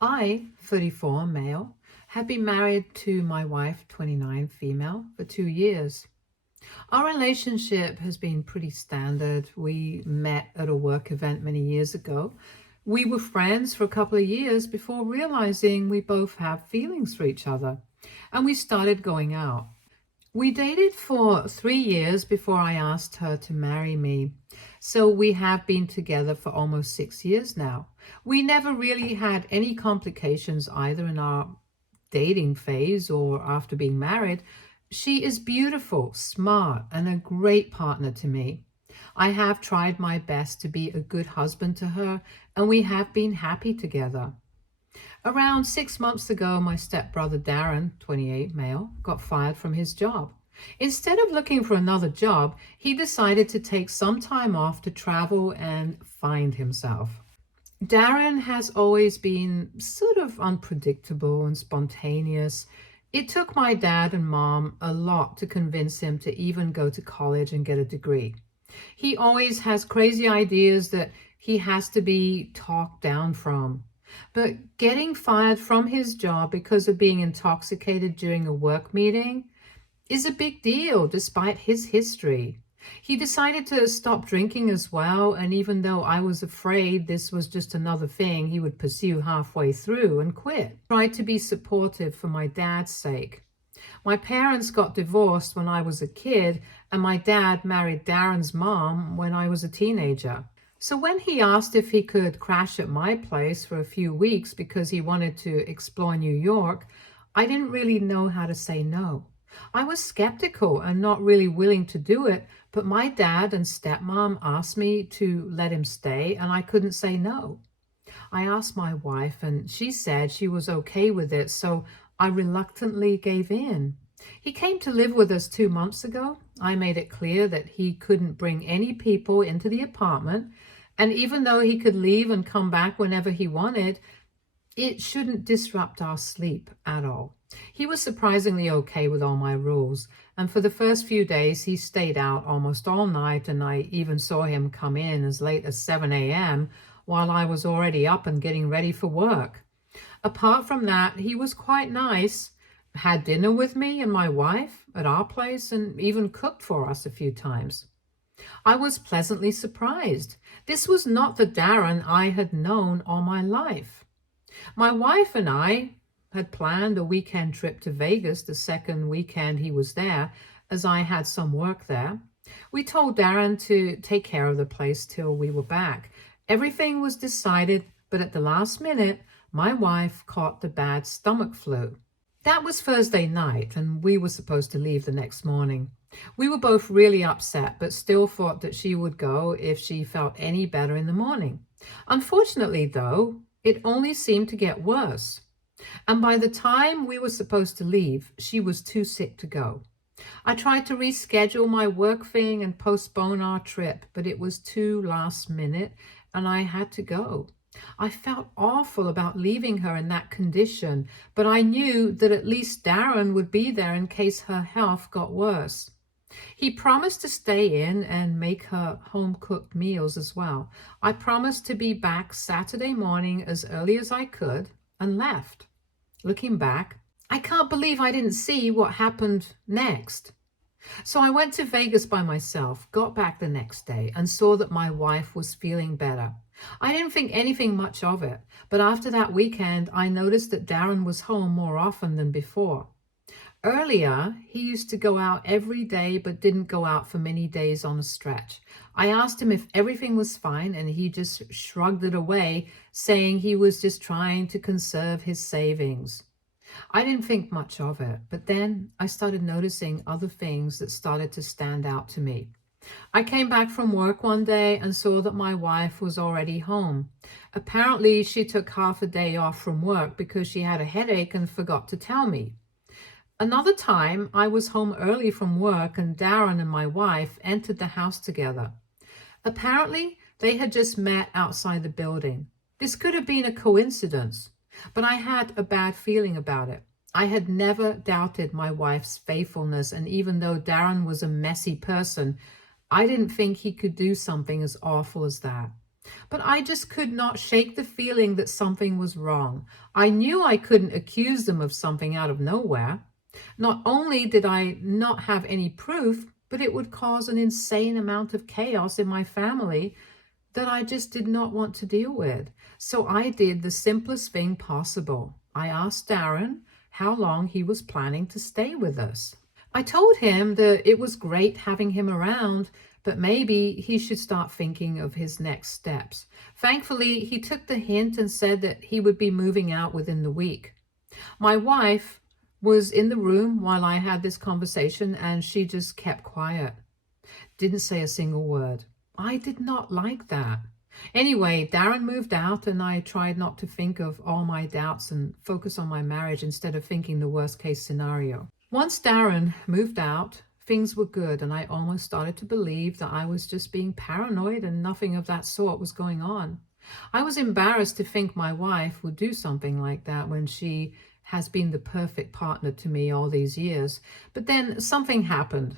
I, 34, male, have been married to my wife, 29, female, for 2 years. Our relationship has been pretty standard. We met at a work event many years ago. We were friends for a couple of years before realizing we both have feelings for each other, and we started going out. We dated for 3 years before I asked her to marry me. So we have been together for almost 6 years now. We never really had any complications either in our dating phase or after being married. She is beautiful, smart, and a great partner to me. I have tried my best to be a good husband to her, and we have been happy together. Around 6 months ago, my stepbrother Darren, 28, male, got fired from his job. Instead of looking for another job, he decided to take some time off to travel and find himself. Darren has always been sort of unpredictable and spontaneous. It took my dad and mom a lot to convince him to even go to college and get a degree. He always has crazy ideas that he has to be talked down from. But getting fired from his job because of being intoxicated during a work meeting is a big deal despite his history. He decided to stop drinking as well, and even though I was afraid this was just another thing he would pursue halfway through and quit, tried to be supportive for my dad's sake. My parents got divorced when I was a kid, and my dad married Darren's mom when I was a teenager. So when he asked if he could crash at my place for a few weeks because he wanted to explore New York, I didn't really know how to say no. I was skeptical and not really willing to do it, but my dad and stepmom asked me to let him stay, and I couldn't say no. I asked my wife, and she said she was okay with it, so I reluctantly gave in. He came to live with us 2 months ago. I made it clear that he couldn't bring any people into the apartment, and even though he could leave and come back whenever he wanted, it shouldn't disrupt our sleep at all. He was surprisingly okay with all my rules, and for the first few days he stayed out almost all night, and I even saw him come in as late as 7 a.m. while I was already up and getting ready for work. Apart from that, he was quite nice, had dinner with me and my wife at our place, and even cooked for us a few times. I was pleasantly surprised. This was not the Darren I had known all my life. My wife and I had planned a weekend trip to Vegas the second weekend he was there, as I had some work there. We told Darren to take care of the place till we were back. Everything was decided, but at the last minute, my wife caught the bad stomach flu. That was Thursday night, and we were supposed to leave the next morning. We were both really upset, but still thought that she would go if she felt any better in the morning. Unfortunately, though, it only seemed to get worse. And by the time we were supposed to leave, she was too sick to go. I tried to reschedule my work thing and postpone our trip, but it was too last minute, and I had to go. I felt awful about leaving her in that condition, but I knew that at least Darren would be there in case her health got worse. He promised to stay in and make her home-cooked meals as well. I promised to be back Saturday morning as early as I could and left. Looking back, I can't believe I didn't see what happened next. So I went to Vegas by myself, got back the next day, and saw that my wife was feeling better. I didn't think anything much of it, but after that weekend, I noticed that Darren was home more often than before. Earlier, he used to go out every day, but didn't go out for many days on a stretch. I asked him if everything was fine, and he just shrugged it away, saying he was just trying to conserve his savings. I didn't think much of it, but then I started noticing other things that started to stand out to me. I came back from work one day and saw that my wife was already home. Apparently, she took half a day off from work because she had a headache and forgot to tell me. Another time, I was home early from work and Darren and my wife entered the house together. Apparently, they had just met outside the building. This could have been a coincidence, but I had a bad feeling about it. I had never doubted my wife's faithfulness, and even though Darren was a messy person, I didn't think he could do something as awful as that. But I just could not shake the feeling that something was wrong. I knew I couldn't accuse them of something out of nowhere. Not only did I not have any proof, but it would cause an insane amount of chaos in my family that I just did not want to deal with. So I did the simplest thing possible. I asked Darren how long he was planning to stay with us. I told him that it was great having him around, but maybe he should start thinking of his next steps. Thankfully, he took the hint and said that he would be moving out within the week. My wife was in the room while I had this conversation, and she just kept quiet. Didn't say a single word. I did not like that. Anyway, Darren moved out, and I tried not to think of all my doubts and focus on my marriage instead of thinking the worst case scenario. Once Darren moved out, things were good, and I almost started to believe that I was just being paranoid and nothing of that sort was going on. I was embarrassed to think my wife would do something like that when she has been the perfect partner to me all these years. But then something happened.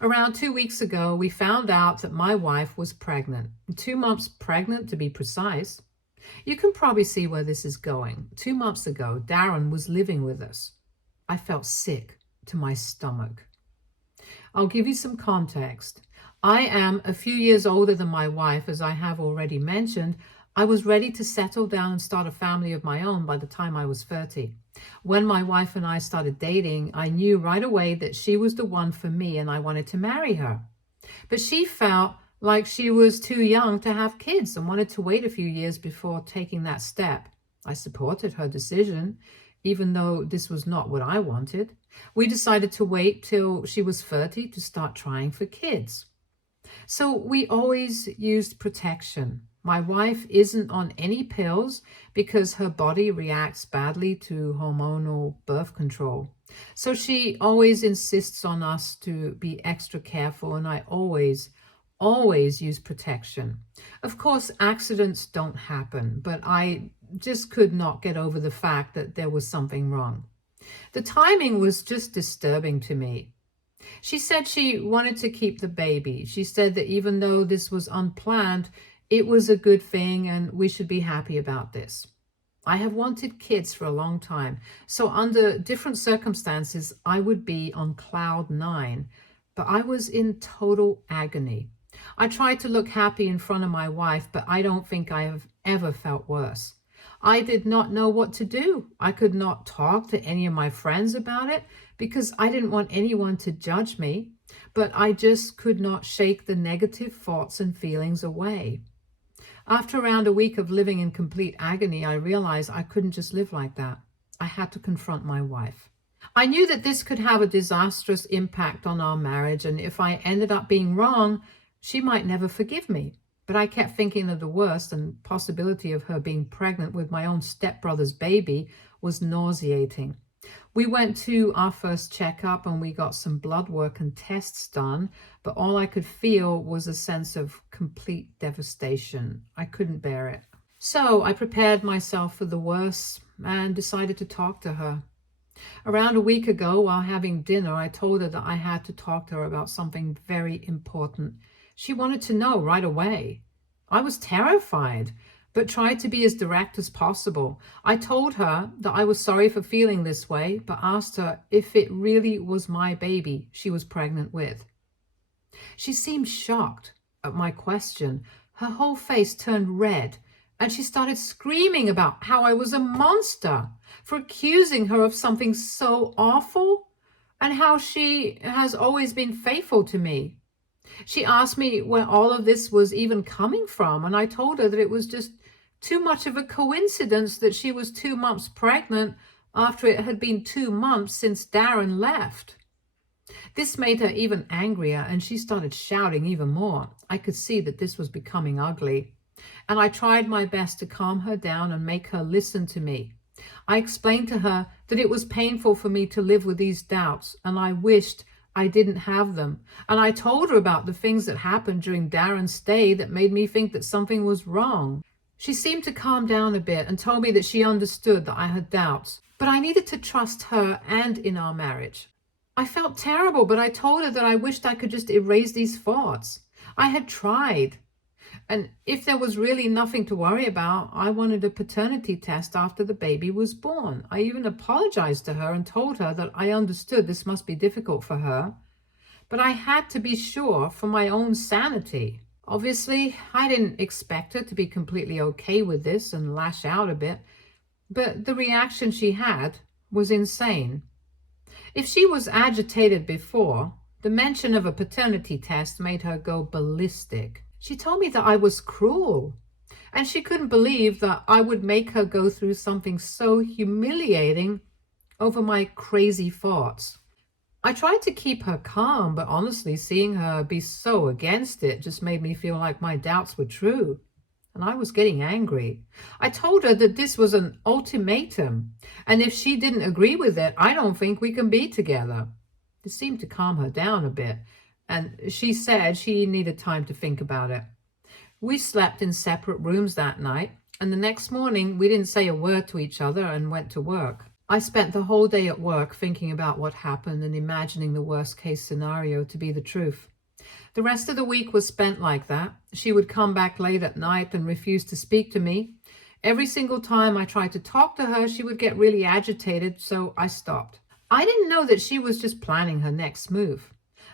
Around 2 weeks ago, we found out that my wife was pregnant, 2 months pregnant to be precise. You can probably see where this is going. 2 months ago, Darren was living with us. I felt sick to my stomach. I'll give you some context. I am a few years older than my wife, as I have already mentioned. I was ready to settle down and start a family of my own by the time I was 30. When my wife and I started dating, I knew right away that she was the one for me and I wanted to marry her. But she felt like she was too young to have kids and wanted to wait a few years before taking that step. I supported her decision, even though this was not what I wanted. We decided to wait till she was 30 to start trying for kids. So we always used protection. My wife isn't on any pills because her body reacts badly to hormonal birth control. So she always insists on us to be extra careful, and I always use protection. Of course, accidents don't happen, but I just could not get over the fact that there was something wrong. The timing was just disturbing to me. She said she wanted to keep the baby. She said that even though this was unplanned, it was a good thing and we should be happy about this. I have wanted kids for a long time, so under different circumstances, I would be on cloud 9, but I was in total agony. I tried to look happy in front of my wife, but I don't think I have ever felt worse. I did not know what to do. I could not talk to any of my friends about it because I didn't want anyone to judge me, but I just could not shake the negative thoughts and feelings away. After around a week of living in complete agony, I realized I couldn't just live like that. I had to confront my wife. I knew that this could have a disastrous impact on our marriage, and if I ended up being wrong, she might never forgive me. But I kept thinking of the worst, and possibility of her being pregnant with my own stepbrother's baby was nauseating. We went to our first checkup and we got some blood work and tests done, but all I could feel was a sense of complete devastation. I couldn't bear it. So I prepared myself for the worst and decided to talk to her. Around a week ago, while having dinner, I told her that I had to talk to her about something very important. She wanted to know right away. I was terrified, but tried to be as direct as possible. I told her that I was sorry for feeling this way, but asked her if it really was my baby she was pregnant with. She seemed shocked at my question. Her whole face turned red, and she started screaming about how I was a monster for accusing her of something so awful, and how she has always been faithful to me. She asked me where all of this was even coming from, and I told her that it was just too much of a coincidence that she was 2 months pregnant after it had been 2 months since Darren left. This made her even angrier, and she started shouting even more. I could see that this was becoming ugly, and I tried my best to calm her down and make her listen to me. I explained to her that it was painful for me to live with these doubts, and I wished I didn't have them. And I told her about the things that happened during Darren's stay that made me think that something was wrong. She seemed to calm down a bit and told me that she understood that I had doubts, but I needed to trust her and in our marriage. I felt terrible, but I told her that I wished I could just erase these thoughts. I had tried. And if there was really nothing to worry about, I wanted a paternity test after the baby was born. I even apologized to her and told her that I understood this must be difficult for her, but I had to be sure for my own sanity. Obviously, I didn't expect her to be completely okay with this and lash out a bit, but the reaction she had was insane. If she was agitated before, the mention of a paternity test made her go ballistic. She told me that I was cruel, and she couldn't believe that I would make her go through something so humiliating over my crazy thoughts. I tried to keep her calm, but honestly, seeing her be so against it just made me feel like my doubts were true. And I was getting angry. I told her that this was an ultimatum, and if she didn't agree with it, I don't think we can be together. This seemed to calm her down a bit, and she said she needed time to think about it. We slept in separate rooms that night, and the next morning we didn't say a word to each other and went to work. I spent the whole day at work thinking about what happened and imagining the worst case scenario to be the truth. The rest of the week was spent like that. She would come back late at night and refuse to speak to me. Every single time I tried to talk to her, she would get really agitated, so I stopped. I didn't know that she was just planning her next move.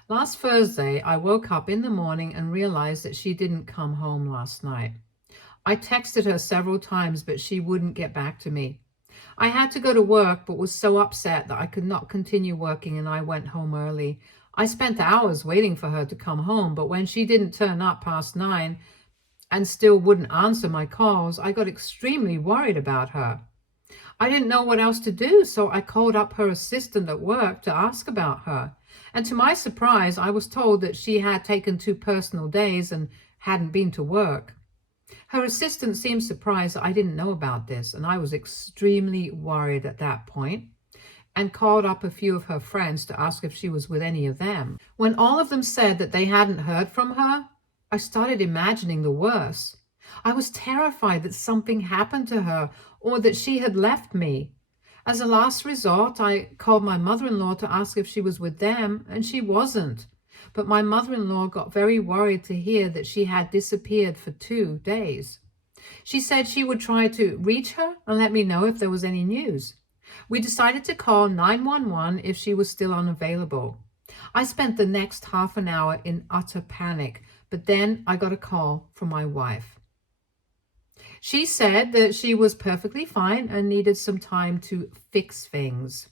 Last Thursday, I woke up in the morning and realized that she didn't come home last night. I texted her several times, but she wouldn't get back to me. I had to go to work, but was so upset that I could not continue working, and I went home early. I spent hours waiting for her to come home, but when she didn't turn up past 9 and still wouldn't answer my calls, I got extremely worried about her. I didn't know what else to do, so I called up her assistant at work to ask about her. And to my surprise, I was told that she had taken 2 personal days and hadn't been to work. Her assistant seemed surprised that I didn't know about this, and I was extremely worried at that point and called up a few of her friends to ask if she was with any of them. When all of them said that they hadn't heard from her, I started imagining the worst. I was terrified that something happened to her or that she had left me. As a last resort, I called my mother-in-law to ask if she was with them, and she wasn't. But my mother-in-law got very worried to hear that she had disappeared for 2 days. She said she would try to reach her and let me know if there was any news. We decided to call 911 if she was still unavailable. I spent the next half an hour in utter panic, but then I got a call from my wife. She said that she was perfectly fine and needed some time to fix things.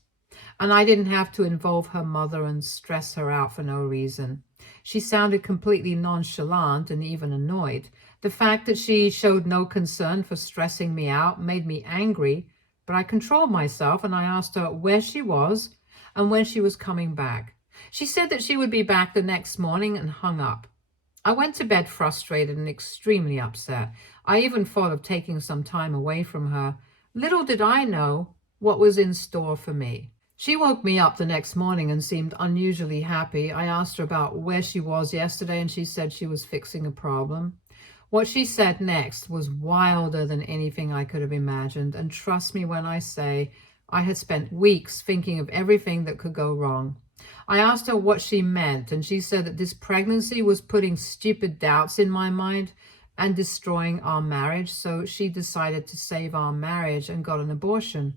And I didn't have to involve her mother and stress her out for no reason. She sounded completely nonchalant and even annoyed. The fact that she showed no concern for stressing me out made me angry, but I controlled myself and I asked her where she was and when she was coming back. She said that she would be back the next morning and hung up. I went to bed frustrated and extremely upset. I even thought of taking some time away from her. Little did I know what was in store for me. She woke me up the next morning and seemed unusually happy. I asked her about where she was yesterday, and she said she was fixing a problem. What she said next was wilder than anything I could have imagined, and trust me when I say I had spent weeks thinking of everything that could go wrong. I asked her what she meant, and she said that this pregnancy was putting stupid doubts in my mind and destroying our marriage, so she decided to save our marriage and got an abortion.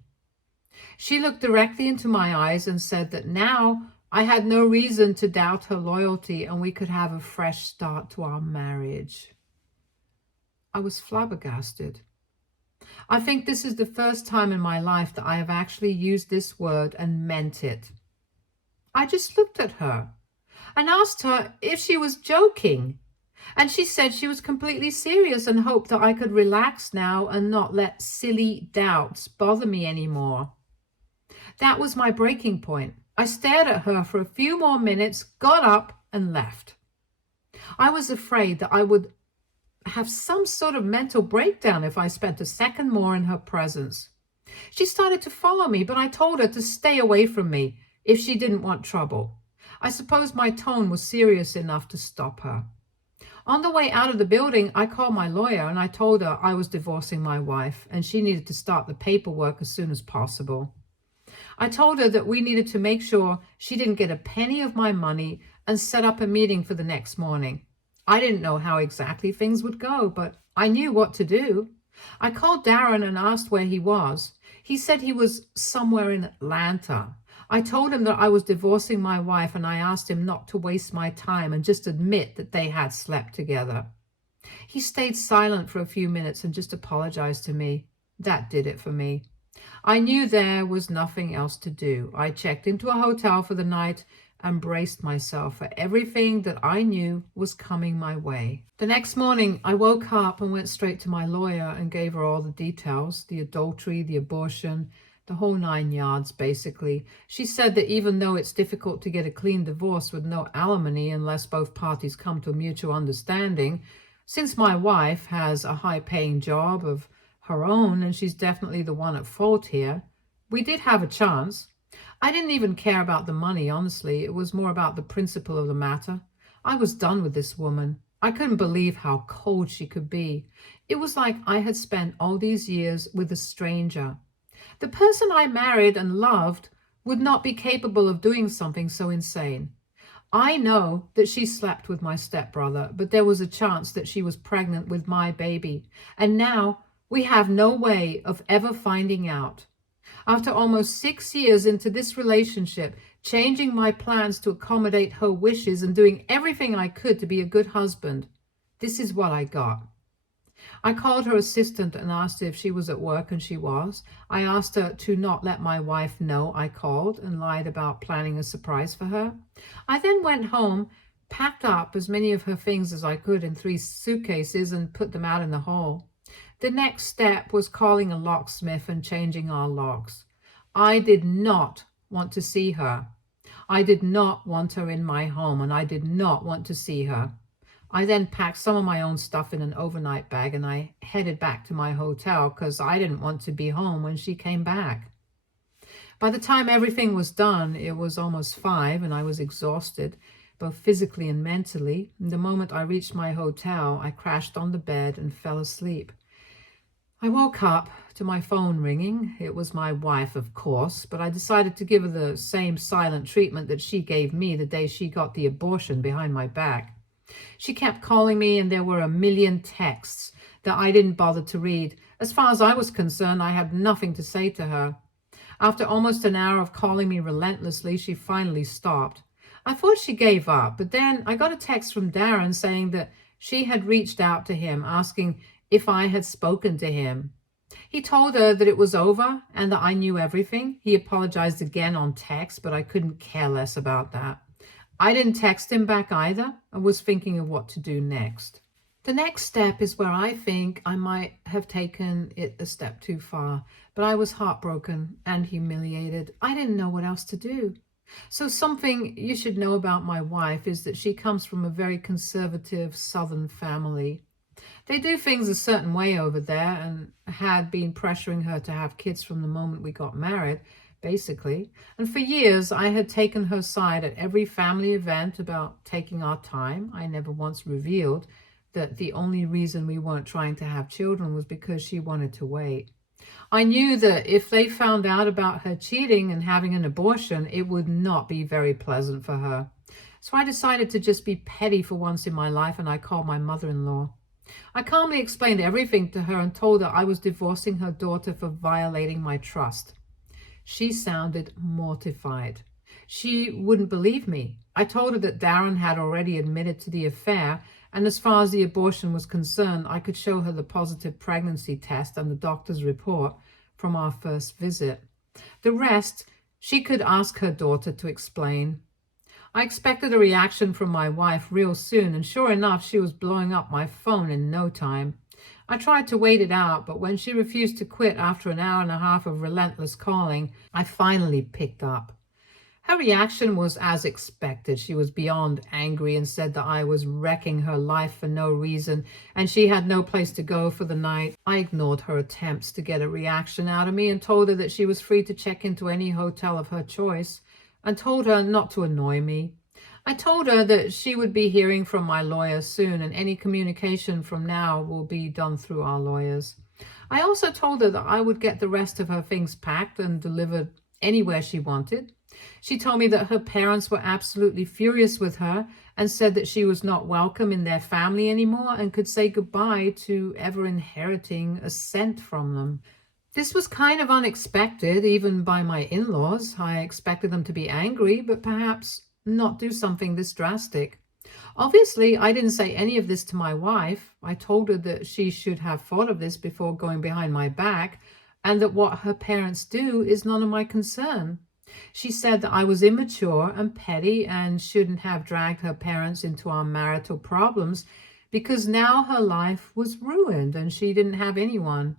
She looked directly into my eyes and said that now I had no reason to doubt her loyalty and we could have a fresh start to our marriage. I was flabbergasted. I think this is the first time in my life that I have actually used this word and meant it. I just looked at her and asked her if she was joking. And she said she was completely serious and hoped that I could relax now and not let silly doubts bother me anymore. That was my breaking point. I stared at her for a few more minutes, got up and left. I was afraid that I would have some sort of mental breakdown if I spent a second more in her presence. She started to follow me, but I told her to stay away from me if she didn't want trouble. I suppose my tone was serious enough to stop her. On the way out of the building, I called my lawyer and I told her I was divorcing my wife and she needed to start the paperwork as soon as possible. I told her that we needed to make sure she didn't get a penny of my money and set up a meeting for the next morning. I didn't know how exactly things would go, but I knew what to do. I called Darren and asked where he was. He said he was somewhere in Atlanta. I told him that I was divorcing my wife, and I asked him not to waste my time and just admit that they had slept together. He stayed silent for a few minutes and just apologized to me. That did it for me. I knew there was nothing else to do. I checked into a hotel for the night and braced myself for everything that I knew was coming my way. The next morning, I woke up and went straight to my lawyer and gave her all the details, the adultery, the abortion, the whole 9 yards, basically. She said that even though it's difficult to get a clean divorce with no alimony unless both parties come to a mutual understanding, since my wife has a high-paying job of her own and she's definitely the one at fault here, we did have a chance. I didn't even care about the money, honestly. It was more about the principle of the matter. I was done with this woman. I couldn't believe how cold she could be. It was like I had spent all these years with a stranger. The person I married and loved would not be capable of doing something so insane. I know that she slept with my stepbrother, but there was a chance that she was pregnant with my baby. And now we have no way of ever finding out. After almost 6 years into this relationship, changing my plans to accommodate her wishes and doing everything I could to be a good husband, this is what I got. I called her assistant and asked her if she was at work, and she was. I asked her to not let my wife know I called and lied about planning a surprise for her. I then went home, packed up as many of her things as I could in 3 suitcases and put them out in the hall. The next step was calling a locksmith and changing our locks. I did not want to see her. I did not want her in my home, and I did not want to see her. I then packed some of my own stuff in an overnight bag and I headed back to my hotel because I didn't want to be home when she came back. By the time everything was done, it was almost 5 and I was exhausted, both physically and mentally. And the moment I reached my hotel, I crashed on the bed and fell asleep. I woke up to my phone ringing. It was my wife, of course, but I decided to give her the same silent treatment that she gave me the day she got the abortion behind my back. She kept calling me, and there were a million texts that I didn't bother to read. As far as I was concerned, I had nothing to say to her. After almost an hour of calling me relentlessly, she finally stopped. I thought she gave up, but then I got a text from Darren saying that she had reached out to him, asking if I had spoken to him. He told her that it was over and that I knew everything. He apologized again on text, but I couldn't care less about that. I didn't text him back either. I was thinking of what to do next. The next step is where I think I might have taken it a step too far, but I was heartbroken and humiliated. I didn't know what else to do. So something you should know about my wife is that she comes from a very conservative Southern family. They do things a certain way over there and had been pressuring her to have kids from the moment we got married, basically. And for years, I had taken her side at every family event about taking our time. I never once revealed that the only reason we weren't trying to have children was because she wanted to wait. I knew that if they found out about her cheating and having an abortion, it would not be very pleasant for her. So I decided to just be petty for once in my life, and I called my mother-in-law. I calmly explained everything to her and told her I was divorcing her daughter for violating my trust. She sounded mortified. She wouldn't believe me. I told her that Darren had already admitted to the affair, and as far as the abortion was concerned, I could show her the positive pregnancy test and the doctor's report from our first visit. The rest, she could ask her daughter to explain. I expected a reaction from my wife real soon, and sure enough, she was blowing up my phone in no time. I tried to wait it out, but when she refused to quit after an hour and a half of relentless calling, I finally picked up. Her reaction was as expected. She was beyond angry and said that I was wrecking her life for no reason and she had no place to go for the night. I ignored her attempts to get a reaction out of me and told her that she was free to check into any hotel of her choice, and told her not to annoy me. I told her that she would be hearing from my lawyer soon, and any communication from now will be done through our lawyers. I also told her that I would get the rest of her things packed and delivered anywhere she wanted. She told me that her parents were absolutely furious with her and said that she was not welcome in their family anymore and could say goodbye to ever inheriting a cent from them. This was kind of unexpected, even by my in-laws. I expected them to be angry, but perhaps not do something this drastic. Obviously, I didn't say any of this to my wife. I told her that she should have thought of this before going behind my back, and that what her parents do is none of my concern. She said that I was immature and petty and shouldn't have dragged her parents into our marital problems because now her life was ruined and she didn't have anyone.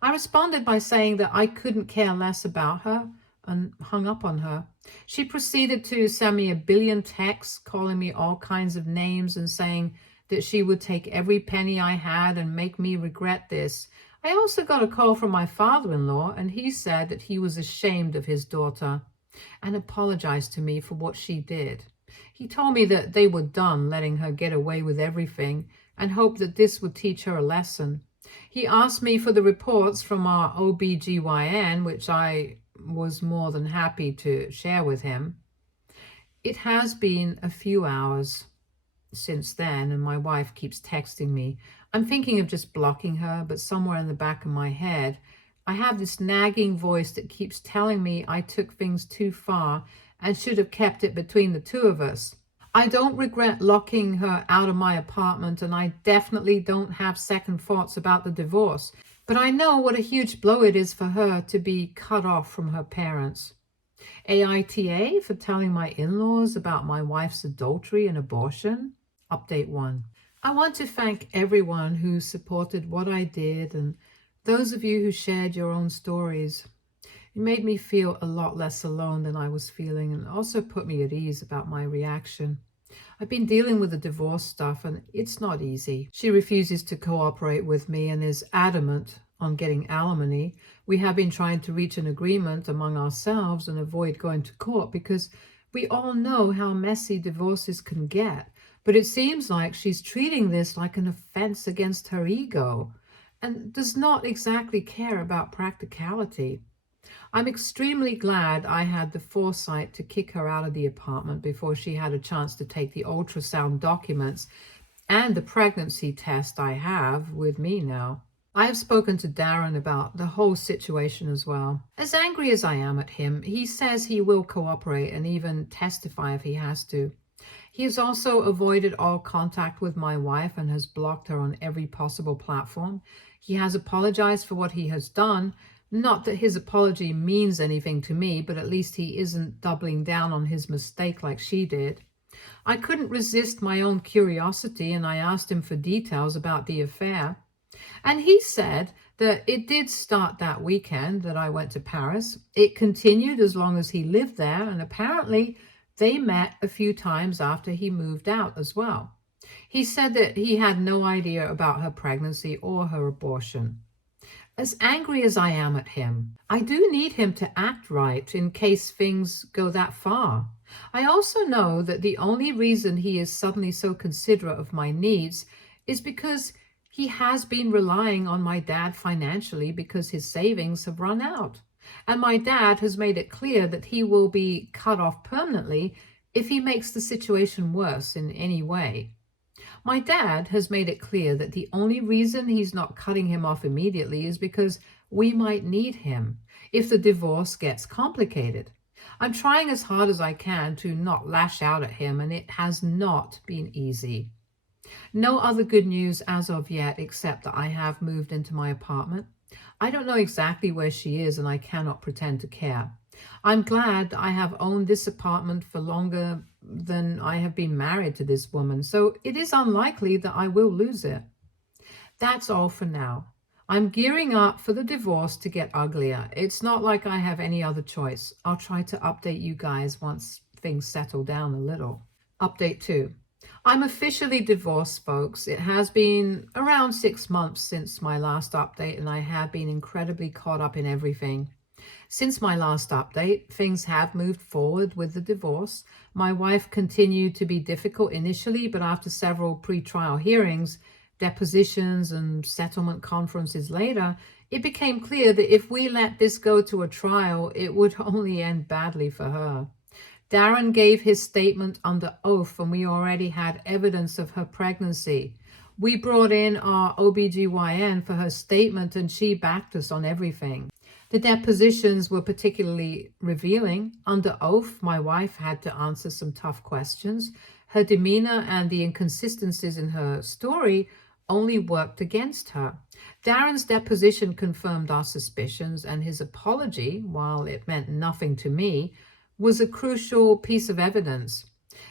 I responded by saying that I couldn't care less about her and hung up on her. She proceeded to send me a billion texts calling me all kinds of names and saying that she would take every penny I had and make me regret this. I also got a call from my father-in-law, and he said that he was ashamed of his daughter and apologized to me for what she did. He told me that they were done letting her get away with everything and hoped that this would teach her a lesson. He asked me for the reports from our OBGYN, which I was more than happy to share with him. It has been a few hours since then, and my wife keeps texting me. I'm thinking of just blocking her, but somewhere in the back of my head, I have this nagging voice that keeps telling me I took things too far and should have kept it between the two of us. I don't regret locking her out of my apartment, and I definitely don't have second thoughts about the divorce. But I know what a huge blow it is for her to be cut off from her parents. AITA for telling my in-laws about my wife's adultery and abortion. Update 1. I want to thank everyone who supported what I did and those of you who shared your own stories. It made me feel a lot less alone than I was feeling and also put me at ease about my reaction. I've been dealing with the divorce stuff and it's not easy. She refuses to cooperate with me and is adamant on getting alimony. We have been trying to reach an agreement among ourselves and avoid going to court because we all know how messy divorces can get. But it seems like she's treating this like an offense against her ego and does not exactly care about practicality. I'm extremely glad I had the foresight to kick her out of the apartment before she had a chance to take the ultrasound documents and the pregnancy test I have with me now. I have spoken to Darren about the whole situation as well. As angry as I am at him, he says he will cooperate and even testify if he has to. He has also avoided all contact with my wife and has blocked her on every possible platform. He has apologized for what he has done. Not that his apology means anything to me, but at least he isn't doubling down on his mistake like she did. I couldn't resist my own curiosity and I asked him for details about the affair. And he said that it did start that weekend that I went to Paris. It continued as long as he lived there, and apparently they met a few times after he moved out as well. He said that he had no idea about her pregnancy or her abortion. As angry as I am at him, I do need him to act right in case things go that far. I also know that the only reason he is suddenly so considerate of my needs is because he has been relying on my dad financially because his savings have run out. And my dad has made it clear that he will be cut off permanently if he makes the situation worse in any way. My dad has made it clear that the only reason he's not cutting him off immediately is because we might need him if the divorce gets complicated. I'm trying as hard as I can to not lash out at him, and it has not been easy. No other good news as of yet, except that I have moved into my apartment. I don't know exactly where she is, and I cannot pretend to care. I'm glad I have owned this apartment for longer than I have been married to this woman, so it is unlikely that I will lose it. That's all for now. I'm gearing up for the divorce to get uglier. It's not like I have any other choice. I'll try to update you guys once things settle down a little. Update 2. I'm officially divorced, folks. It has been around 6 months since my last update, and I have been incredibly caught up in everything. Since my last update, things have moved forward with the divorce. My wife continued to be difficult initially, but after several pre-trial hearings, depositions, and settlement conferences later, it became clear that if we let this go to a trial, it would only end badly for her. Darren gave his statement under oath and we already had evidence of her pregnancy. We brought in our OBGYN for her statement and she backed us on everything. The depositions were particularly revealing. Under oath, my wife had to answer some tough questions. Her demeanor and the inconsistencies in her story only worked against her. Darren's deposition confirmed our suspicions, and his apology, while it meant nothing to me, was a crucial piece of evidence.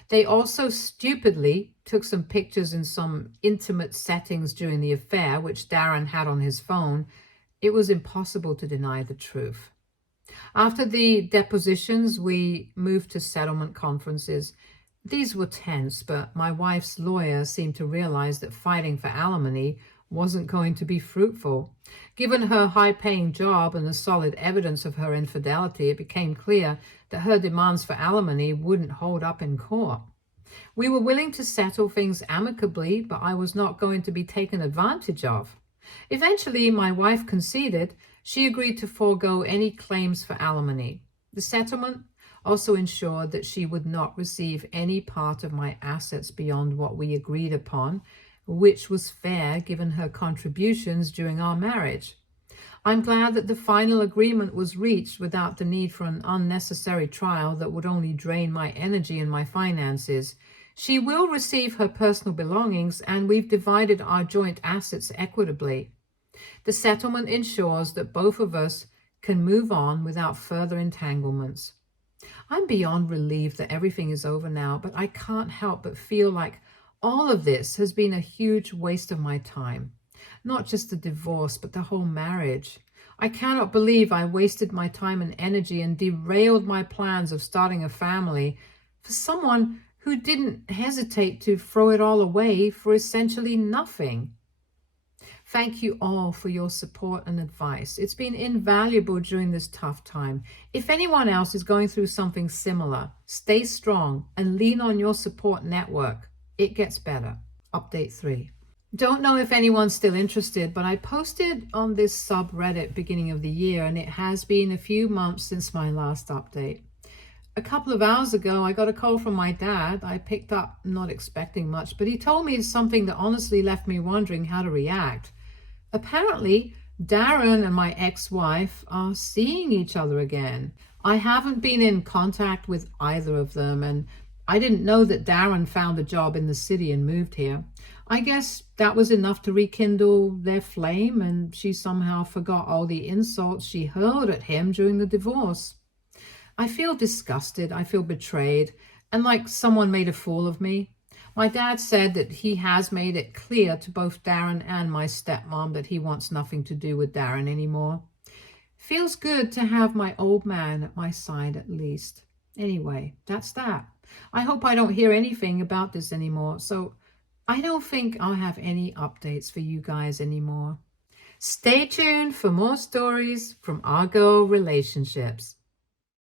They also stupidly took some pictures in some intimate settings during the affair, which Darren had on his phone. It was impossible to deny the truth. After the depositions, we moved to settlement conferences. These were tense, but my wife's lawyer seemed to realize that fighting for alimony wasn't going to be fruitful. Given her high-paying job and the solid evidence of her infidelity, it became clear that her demands for alimony wouldn't hold up in court. We were willing to settle things amicably, but I was not going to be taken advantage of. Eventually, my wife conceded. She agreed to forego any claims for alimony. The settlement also ensured that she would not receive any part of my assets beyond what we agreed upon, which was fair given her contributions during our marriage. I'm glad that the final agreement was reached without the need for an unnecessary trial that would only drain my energy and my finances. She will receive her personal belongings, and we've divided our joint assets equitably. The settlement ensures that both of us can move on without further entanglements. I'm beyond relieved that everything is over now, but I can't help but feel like all of this has been a huge waste of my time. Not just the divorce, but the whole marriage. I cannot believe I wasted my time and energy and derailed my plans of starting a family for someone who didn't hesitate to throw it all away for essentially nothing. Thank you all for your support and advice. It's been invaluable during this tough time. If anyone else is going through something similar, stay strong and lean on your support network. It gets better. Update 3. Don't know if anyone's still interested, but I posted on this subreddit beginning of the year, and it has been a few months since my last update. A couple of hours ago, I got a call from my dad. I picked up, not expecting much, but he told me something that honestly left me wondering how to react. Apparently, Darren and my ex-wife are seeing each other again. I haven't been in contact with either of them, and I didn't know that Darren found a job in the city and moved here. I guess that was enough to rekindle their flame, and she somehow forgot all the insults she hurled at him during the divorce. I feel disgusted, I feel betrayed, and like someone made a fool of me. My dad said that he has made it clear to both Darren and my stepmom that he wants nothing to do with Darren anymore. Feels good to have my old man at my side at least. Anyway, that's that. I hope I don't hear anything about this anymore, so I don't think I'll have any updates for you guys anymore. Stay tuned for more stories from our girl relationships.